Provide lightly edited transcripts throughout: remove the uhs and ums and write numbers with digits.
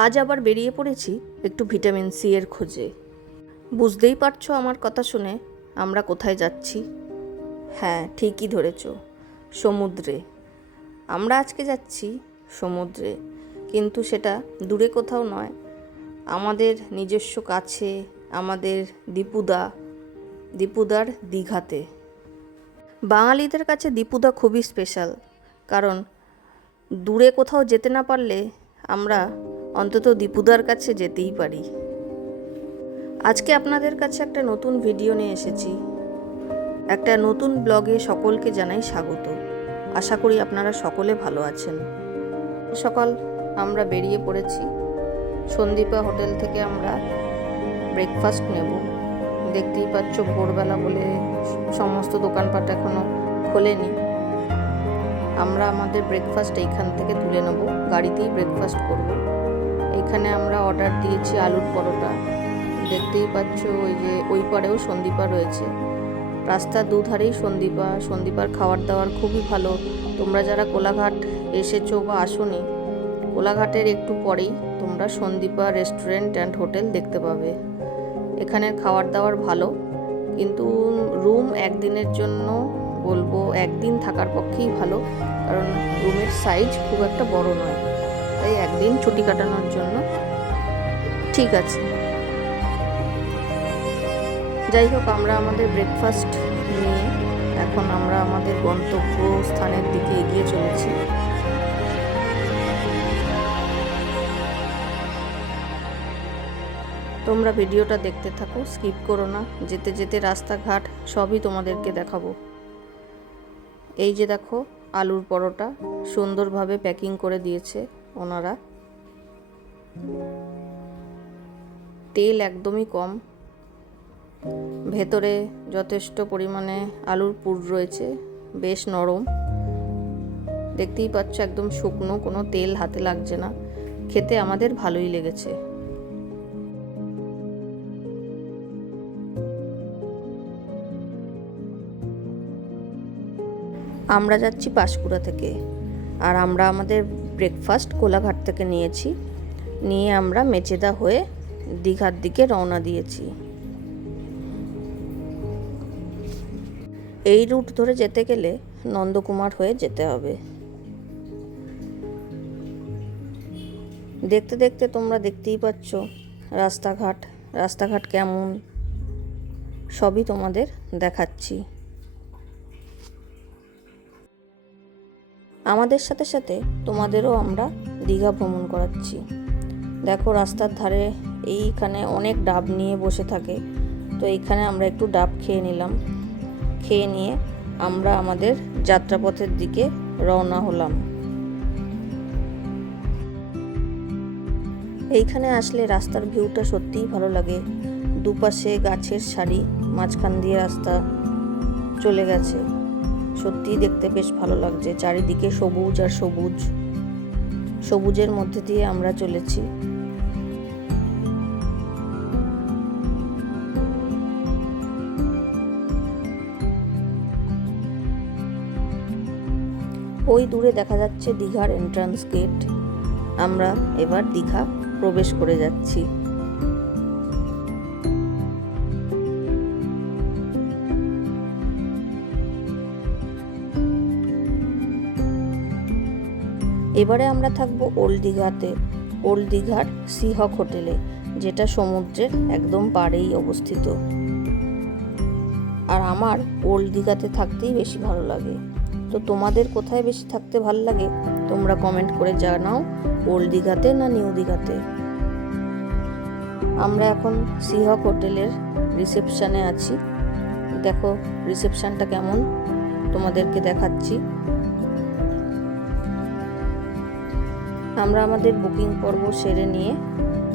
আজ আবার বেরিয়ে পড়েছি একটু ভিটামিন সি এর খোঁজে। বুঝতেই পারছো আমার কথা শুনে আমরা কোথায় যাচ্ছি। হ্যাঁ, ঠিকই ধরেছ, সমুদ্রে। আমরা আজকে যাচ্ছি সমুদ্রে, কিন্তু সেটা দূরে কোথাও নয়, আমাদের নিজস্ব কাছে, আমাদের দীপুদার দীঘাতে। বাঙালিদের কাছে দীপুদা খুবই স্পেশাল, কারণ দূরে কোথাও যেতে না পারলে আমরা অন্তত দীপুদার কাছে যেতেই পারি। আজকে আপনাদের কাছে একটা নতুন ভিডিও নিয়ে এসেছি, একটা নতুন ব্লগে সকলকে জানাই স্বাগত। আশা করি আপনারা সকলে ভালো আছেন। সকাল আমরা বেরিয়ে পড়েছি। সন্দীপা হোটেল থেকে আমরা ব্রেকফাস্ট নেব। দেখতেই পাচ্ছ ভোরবেলা বলে সমস্ত দোকানপাট এখনও খোলেনি। আমরা আমাদের ব্রেকফাস্ট এইখান থেকে তুলে নেব, গাড়িতেই ব্রেকফাস্ট করব। এখানে আমরা অর্ডার দিয়েছি আলুর পরোটা। দেখতেই পাচ্ছ ওই পারেও সন্দীপা রয়েছে। রাস্তার দুধারেই সন্দীপার খাবার দাবার খুবই ভালো। তোমরা যারা কোলাঘাট এসেছো বা আসোনি, কোলাঘাটের একটু পরেই তোমরা সন্দীপা রেস্টুরেন্ট অ্যান্ড হোটেল দেখতে পাবে। এখানের খাবার দাবার ভালো, কিন্তু রুম একদিনের জন্য বলবো একদিন থাকার পক্ষেই ভালো, কারণ রুমের সাইজ খুব একটা বড় নয়, তাই একদিন ছুটি কাটানোর জন্য ঠিক আছে। যাই হোক, আমরা আমাদের ব্রেকফাস্ট নিয়ে এখন আমরা আমাদের গন্তব্য স্থানের দিকে এগিয়ে চলেছি। তোমরা ভিডিওটা দেখতে থাকো, স্কিপ করো না। যেতে যেতে রাস্তাঘাট সবই তোমাদেরকে দেখাবো। এই যে দেখো, আলুর পরোটা সুন্দরভাবে প্যাকিং করে দিয়েছে ওনারা। তেল একদমই কম, ভেতরে যথেষ্ট পরিমাণে আলুর পুর রয়েছে, বেশ নরম। দেখতেই পাচ্ছ একদম শুকনো, কোনো তেল হাতে লাগছে না। খেতে আমাদের ভালোই লেগেছে। আমরা যাচ্ছি পাঁশকুড়া থেকে, আর আমরা আমাদের ব্রেকফাস্ট কোলাঘাট থেকে নিয়ে আমরা মেচেদা হয়ে দীঘার দিকে রওনা দিয়েছি। এই রুট ধরে যেতে গেলে নন্দকুমার হয়ে যেতে হবে। দেখতে দেখতে তোমরা দেখতেই পাচ্ছ রাস্তাঘাট কেমন, সবই তোমাদের দেখাচ্ছি। আমাদের সাথে সাথে তোমাদেরও আমরা দীঘা ভ্রমণ করাচ্ছি। দেখো, রাস্তার ধারে এইখানে অনেক ডাব নিয়ে বসে থাকে, তো এইখানে আমরা একটু ডাব খেয়ে নিলাম। খেয়ে নিয়ে আমরা আমাদের যাত্রাপথের দিকে রওনা হলাম। এইখানে আসলে রাস্তার ভিউটা সত্যিই ভালো লাগে। দুপাশে গাছের সারি, মাঝখান দিয়ে রাস্তা চলে গেছে। সত্যিই দেখতে বেশ ভালো লাগছে। চারিদিকে সবুজ আর সবুজের মধ্যে দিয়ে আমরা চলেছি। ওই দূরে দেখা যাচ্ছে দীঘার এন্ট্রান্স গেট। আমরা এবার দীঘা প্রবেশ করে যাচ্ছি। এবারে আমরা থাকবো ওল্ড দীঘার সিহক হোটেলে, যেটা সমুদ্রের একদম পাড়েই অবস্থিত। আর আমার ওল্ড দীঘাতে থাকতেই বেশি ভালো লাগে। তো তোমাদের কোথায় বেশি থাকতে ভালো লাগে তোমরা কমেন্ট করে জানাও, ওল্ড দীঘাতে না নিউ দীঘাতে। আমরা এখন সিহক হোটেলের রিসেপশনে আছি। দেখো রিসেপশনটা কেমন, তোমাদেরকে দেখাচ্ছি। আমরা আমাদের বুকিং পর্ব সেরে নিয়ে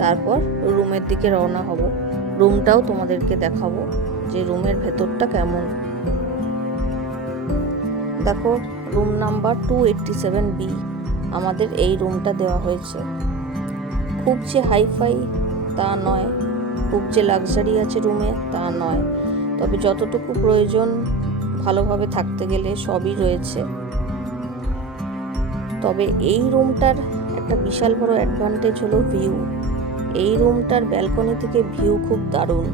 তারপর রুমের দিকে রওনা হব। রুমটাও তোমাদেরকে দেখাবো যে রুমের ভেতরটা কেমন। দেখো, রুম নাম্বার 287B আমাদের এই রুমটা দেওয়া হয়েছে। খুব যে হাইফাই তা নয়, খুব যে লাক্সারি আছে রুমে তা নয়, তবে যতটুকু প্রয়োজন ভালোভাবে থাকতে গেলে সবই রয়েছে। তবে এই রুমটার একটা বিশাল বড় অ্যাডভান্টেজ হলো ভিউ। এই রুমটার ব্যালকনি থেকে ভিউ খুব দারুণ,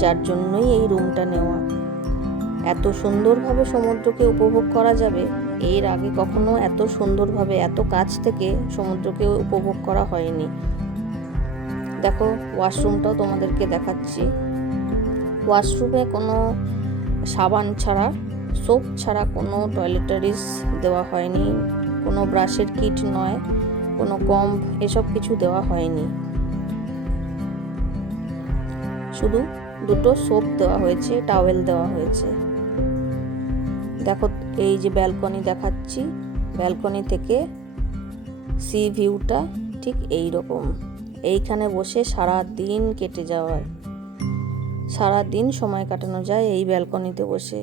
যার জন্যই এই রুমটা নেওয়া। এত সুন্দরভাবে সমুদ্রকে উপভোগ করা যাবে, এর আগে কখনো এত সুন্দরভাবে এত কাছ থেকে সমুদ্রকে উপভোগ করা হয়নি। দেখো ওয়াশরুমটাও তোমাদেরকে দেখাচ্ছি। ওয়াশরুমে কোনো সাবান ছাড়া, সোপ ছাড়া কোনো টয়লেটারিজ দেওয়া হয়নি, কোনো ব্রাশের কিট নয়, কোনো কম্ব এসব কিছু দেওয়া হয়নি। শুধু দুটো সোপ দেওয়া হয়েছে, টাওয়েল দেওয়া হয়েছে। দেখো এই যে ব্যালকনি দেখাচ্ছি, ব্যালকনি থেকে সি ভিউটা ঠিক এই রকম। এইখানে বসে সারা দিন কেটে যাওয়ার, সারা দিন সময় কাটানো যায় এই ব্যালকনিতে বসে।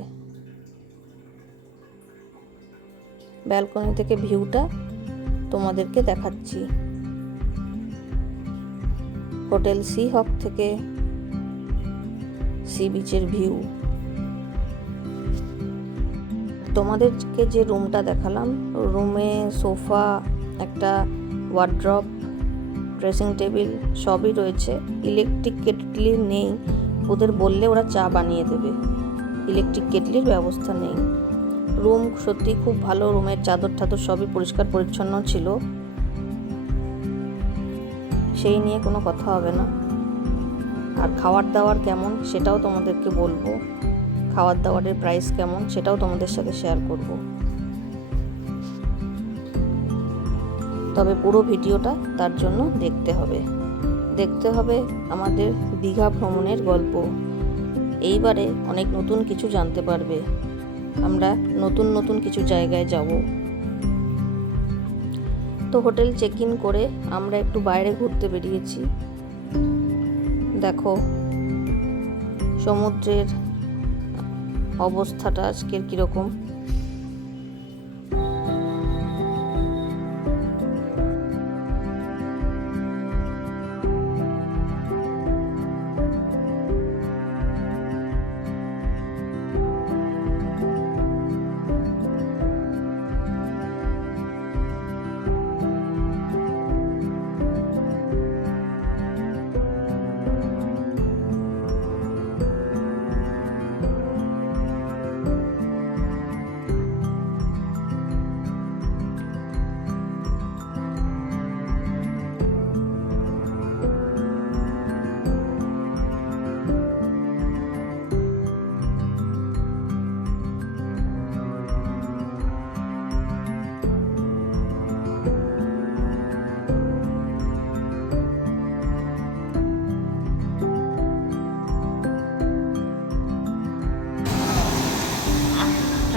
ব্যালকনি থেকে ভিউটা তোমাদেরকে দেখাচ্ছি। হোটেল সি হক থেকে সি বিচের ভিউ। তোমাদেরকে যে রুমটা দেখালাম, রুমে সোফা, একটা ওয়ার্ড্রপ, ড্রেসিং টেবিল সবই রয়েছে। ইলেকট্রিক কেটলি নেই, ওদের বললে ওরা চা বানিয়ে দেবে, ইলেকট্রিক কেটলির ব্যবস্থা নেই। রুম সত্যি খুব ভালো, রুমের চাদর টাদর সবই পরিষ্কার পরিচ্ছন্ন ছিল, সেই নিয়ে কোনো কথা হবে না। আর খাওয়ার দাওয়ার কেমন সেটাও তোমাদেরকে বলবো, খাওয়ার দাওয়ারের প্রাইস কেমন সেটাও তোমাদের সাথে শেয়ার করব। তবে পুরো ভিডিওটা তার জন্য দেখতে হবে আমাদের দীঘা ভ্রমণের গল্প। এইবারে অনেক নতুন কিছু জানতে পারবে, আমরা নতুন কিছু জায়গায় যাব। তো হোটেল চেক ইন করে আমরা একটু বাইরে ঘুরতে বেরিয়েছি। দেখো সমুদ্রের অবস্থাটা আজকের কিরকম।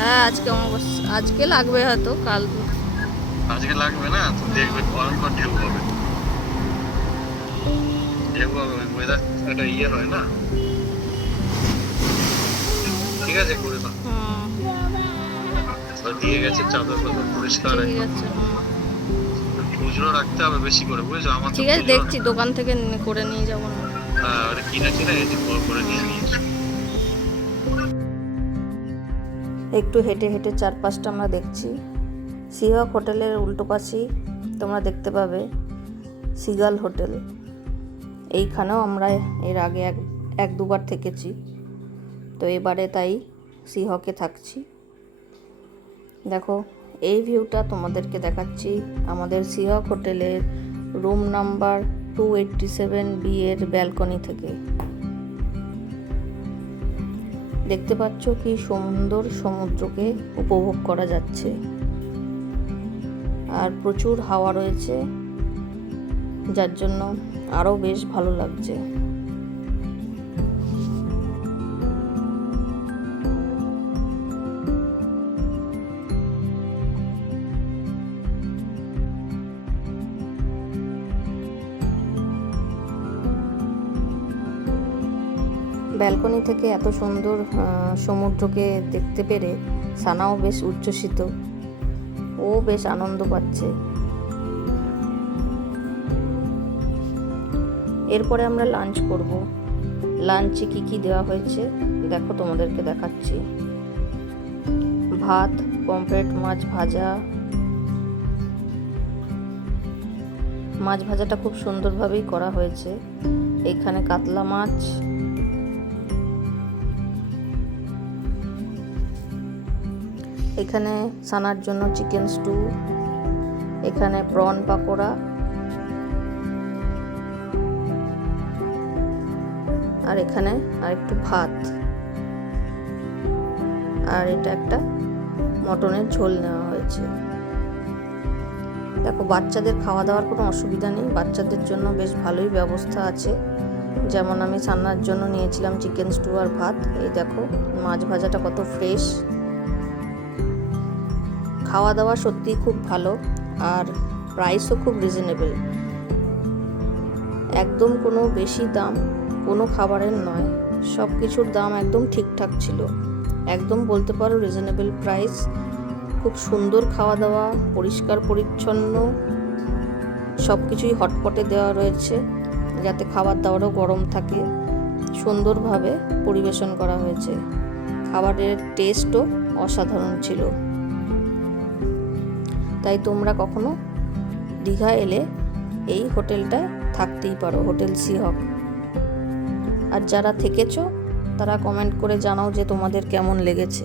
হ্যাঁ আজকে লাগবে, হয়তো কাল আজকে লাগবে না, তো দেখবে ভয়ঙ্কর ঢেউ হবে। ওয়েদার একটা ইয়ে হয় না, ঠিক আছে করে দাও। দিয়ে গেছে চাদর পাতা পরিষ্কার, খুচরো রাখতে হবে বেশি করে, বুঝেছো? আমার ঠিক আছে, দেখছি দোকান থেকে করে নিয়ে যাবো না। হ্যাঁ কিনে করে নিয়ে নিয়েছি। একটু হেঁটে হেঁটে চারপাশটা আমরা দেখছি। সি হক হোটেলের উল্টো পাশেই তোমরা দেখতে পাবে সিগাল হোটেল। এইখানেও আমরা এর আগে এক দুবার থেকেছি, তো এবারে তাই সি হকে থাকছি। দেখো এই ভিউটা তোমাদেরকে দেখাচ্ছি আমাদের সি হক হোটেলের রুম নাম্বার 287B এর ব্যালকনি থেকে। দেখতে পাচ্ছ কি সুন্দর সমুদ্রকে উপভোগ করা যাচ্ছে, আর প্রচুর হাওয়া রয়েছে, যার জন্য আরও বেশ ভালো লাগছে। ব্যালকনি থেকে এত সুন্দর সমুদ্রকে দেখতে পেরে সানাও বেশ উচ্ছ্বসিত, ও বেশ আনন্দ পাচ্ছে। এরপরে আমরা লাঞ্চ করব। লাঞ্চে কি কি দেওয়া হয়েছে দেখো তোমাদেরকে দেখাচ্ছি। ভাত, পমফ্রেট মাছ ভাজা, মাছ ভাজাটা খুব সুন্দরভাবেই করা হয়েছে। এখানে কাতলা মাছ, এখানে সানার জন্য চিকেন স্টু, এখানে প্রন পাকোড়া, আর এখানে আরেকটু ভাত, আর এটা একটা মটনের ঝোল নেওয়া হয়েছে। দেখো, বাচ্চাদের খাওয়া দাওয়ার কোনো অসুবিধা নেই, বাচ্চাদের জন্য বেশ ভালোই ব্যবস্থা আছে। যেমন আমি সান্নার জন্য নিয়েছিলাম চিকেন স্টু আর ভাত। এই দেখো, মাছ ভাজাটা কত ফ্রেশ। খাওয়া দাওয়া সত্যিই খুব ভালো, আর প্রাইসও খুব রিজনেবল। একদম কোনো বেশি দাম কোনো খাবারের নয়, সব কিছুর দাম একদম ঠিকঠাক ছিল। একদম বলতে পারো রিজনেবল প্রাইস। খুব সুন্দর খাওয়া দাওয়া, পরিষ্কার পরিচ্ছন্ন, সব কিছুই হটপটে দেওয়া রয়েছে যাতে খাবার দাবারও গরম থাকে। সুন্দরভাবে পরিবেশন করা হয়েছে। খাবারের টেস্টও অসাধারণ ছিল। তাই তোমরা কখনো দীঘা এলে এই হোটেলটায় থাকতেই পারো, হোটেল সিহক। আর যারা থেকেছো তারা কমেন্ট করে জানাও যে তোমাদের কেমন লেগেছে।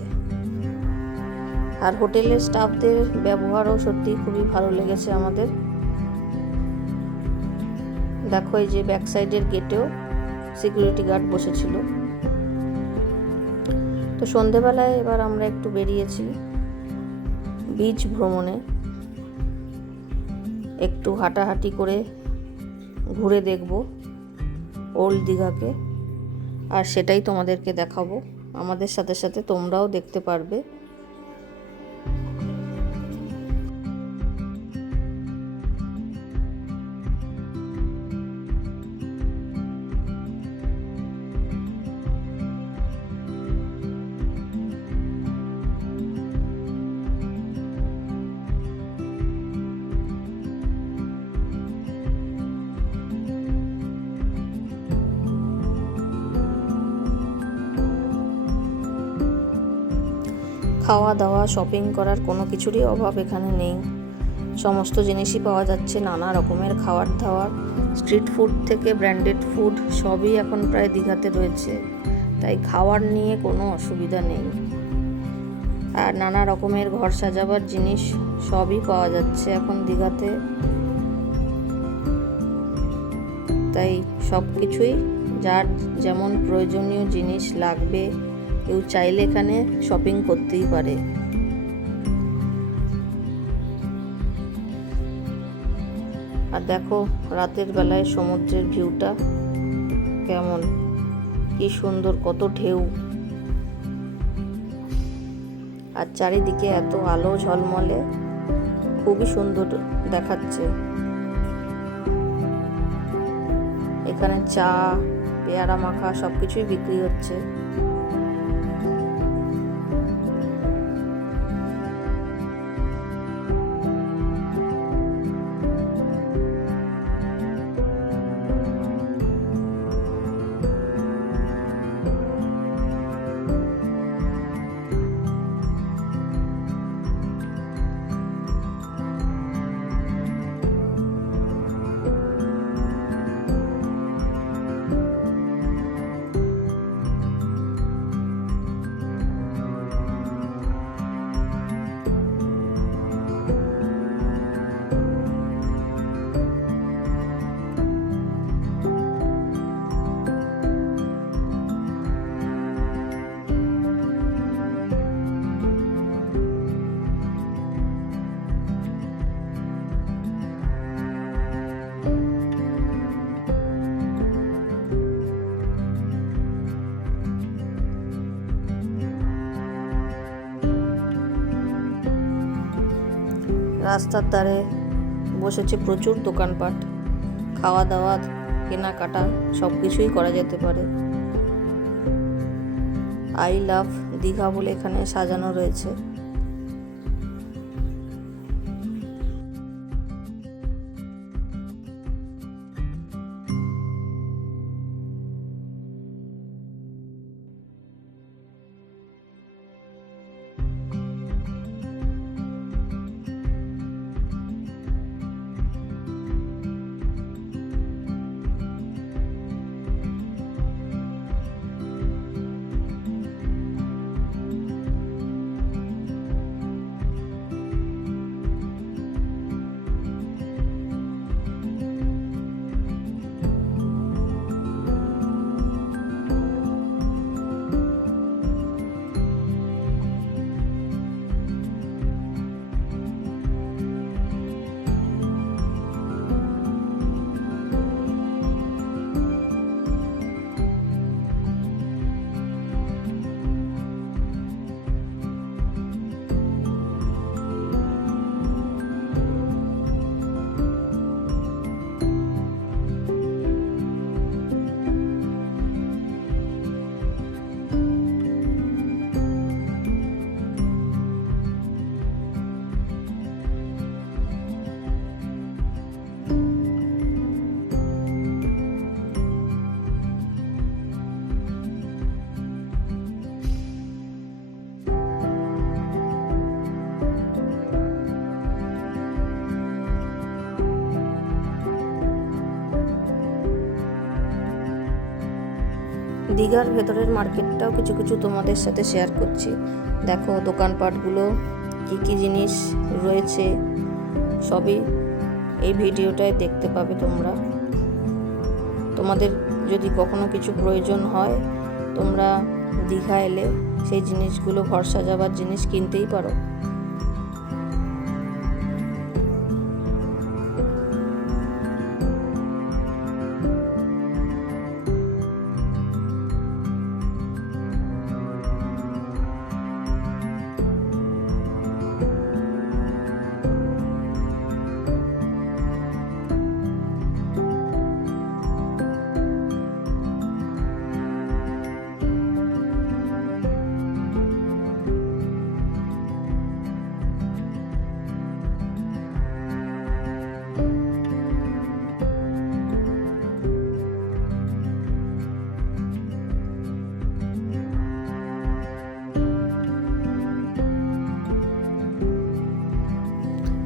আর হোটেলের স্টাফদের ব্যবহারও সত্যি খুবই ভালো লেগেছে আমাদের। দেখো, এই যে ব্যাক সাইডের গেটেও সিকিউরিটি গার্ড বসেছিল। তো সন্ধেবেলায় এবার আমরা একটু বেরিয়েছি বিচ ভ্রমণে, একটু হাঁটাহাঁটি করে ঘুরে দেখব ওল্ড দীঘাকে, আর সেটাই তোমাদেরকে দেখাবো। আমাদের সাথে সাথে তোমরাও দেখতে পারবে। খাওয়া দাওয়া, শপিং করার কোনো কিছুরই অভাব এখানে নেই। সমস্ত জিনিসই পাওয়া যাচ্ছে, নানা রকমের খাবার দাবার, স্ট্রিট ফুড থেকে ব্র্যান্ডেড ফুড সবই এখন প্রায় দীঘাতে রয়েছে। তাই খাওয়ার নিয়ে কোনো অসুবিধা নেই। আর নানা রকমের ঘর সাজাবার জিনিস সবই পাওয়া যাচ্ছে এখন দীঘাতে। তাই সব কিছুই যার যেমন প্রয়োজনীয় জিনিস লাগবে, কেউ চাইলে এখানে শপিং করতেই পারে। আর দেখো, রাতের বেলায় সমুদ্রের ভিউটা কেমন, কি সুন্দর, কত ঢেউ, আর চারিদিকে এত আলো ঝলমলে, খুবই সুন্দর দেখাচ্ছে। এখানে চা, পেয়ারা মাখা সবকিছুই বিক্রি হচ্ছে। রাস্তার ধারে বসেছে প্রচুর দোকানপাট, খাওয়া দাওয়া, কেনাকাটা সব কিছুই করা যেতে পারে। আই লাভ দীঘা বলে এখানে সাজানো রয়েছে। দীঘার ভেতরের মার্কেটটাও কিছু কিছু তোমাদের সাথে শেয়ার করছি। দেখো দোকানপাটগুলো কী কী জিনিস রয়েছে সবই এই ভিডিওটায় দেখতে পাবে তোমরা। তোমাদের যদি কখনো কিছু প্রয়োজন হয় তোমরা দীঘা এলে সেই জিনিসগুলো, ঘর সাজাবার জিনিস কিনতেই পারো।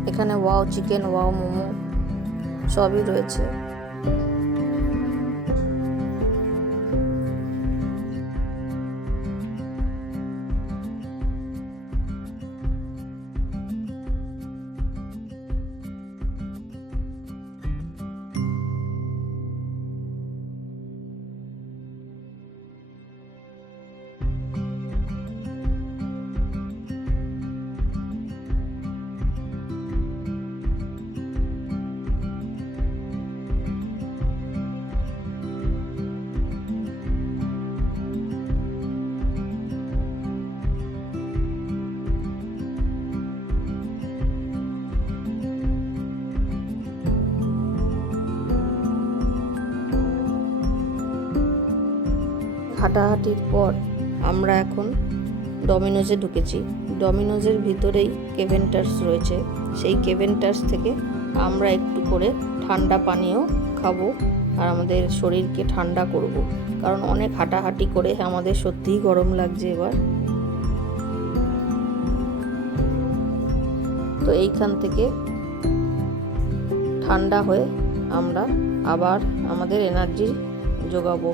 এখানে ওয়াও চিকেন, ওয়াও মোমো সবই রয়েছে। হাঁটাহাঁটির পর আমরা এখন ডমিনোজে ঢুকেছি। ডমিনোজের ভিতরেই কেভেন্টার্স রয়েছে। সেই কেভেন্টার্স থেকে আমরা একটু করে ঠান্ডা পানীয় খাবো আর আমাদের শরীরকে ঠান্ডা করব, কারণ অনেক হাঁটাহাঁটি করে আমাদের সত্যিই গরম লাগছে এবার। তো এইখান থেকে ঠান্ডা হয়ে আমরা আবার আমাদের এনার্জি যোগাবো।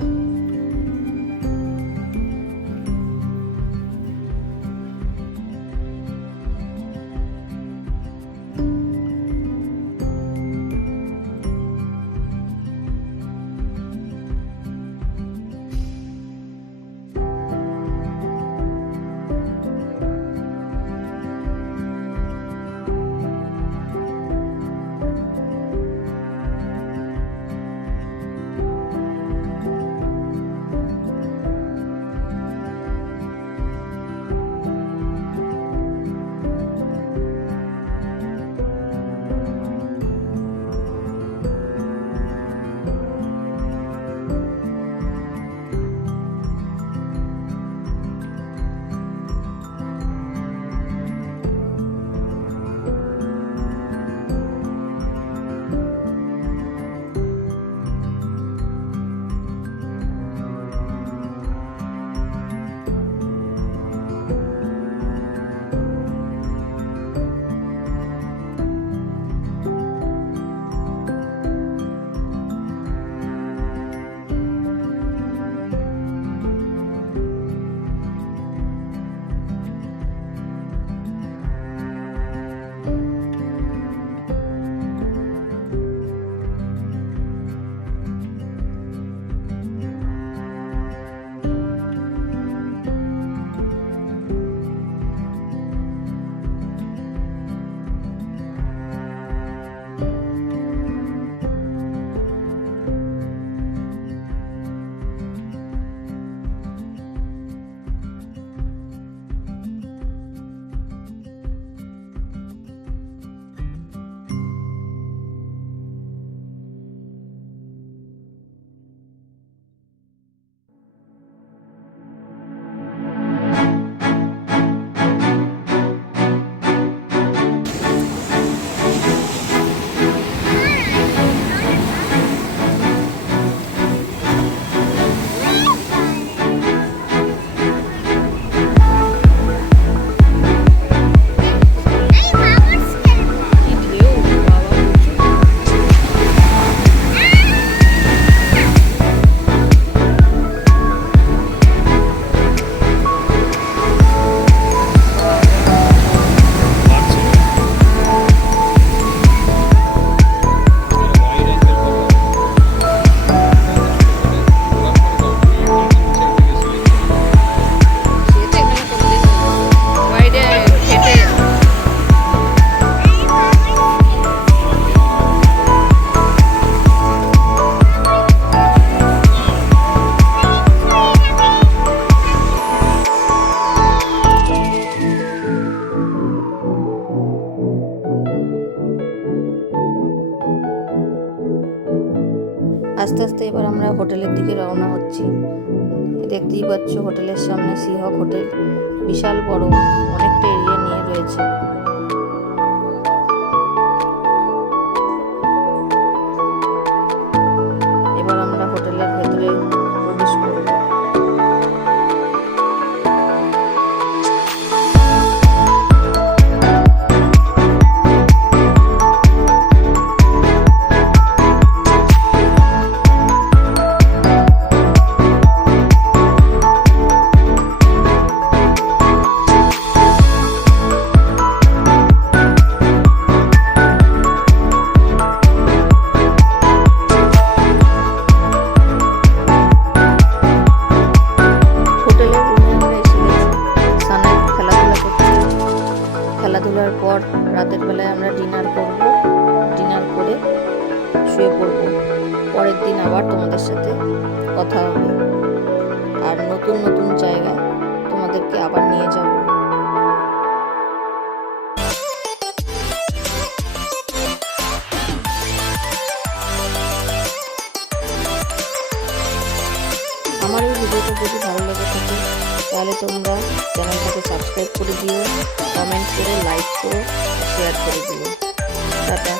আস্তে আস্তে এবার আমরা হোটেলের দিকে রওনা হচ্ছি। দেখতেই পাচ্ছ হোটেলের সামনে সিহক হোটেল, বিশাল বড়, অনেকটা এরিয়া নিয়ে রয়েছে। এবার আমরা হোটেলের ভেতরে প্রবেশ করব। হোটেলের রুমে আমরা এসে গেছি। সানায় খেলাধুলা করছি। খেলাধুলার পর রাতের বেলায় আমরা ডিনার করব। ডিনার করে শুয়ে পড়ব। পরের দিন আবার তোমাদের সাথে কথা হবে আর নতুন নতুন জায়গায় তোমাদেরকে আবার নিয়ে যাব। আমার এই ভিডিওটা যদি ভালো লেগে থাকে তাহলে তোমরা চ্যানেলটাকে সাবস্ক্রাইব করে দিও, কমেন্ট করে, লাইক করো, শেয়ার করে দিও। টাটা।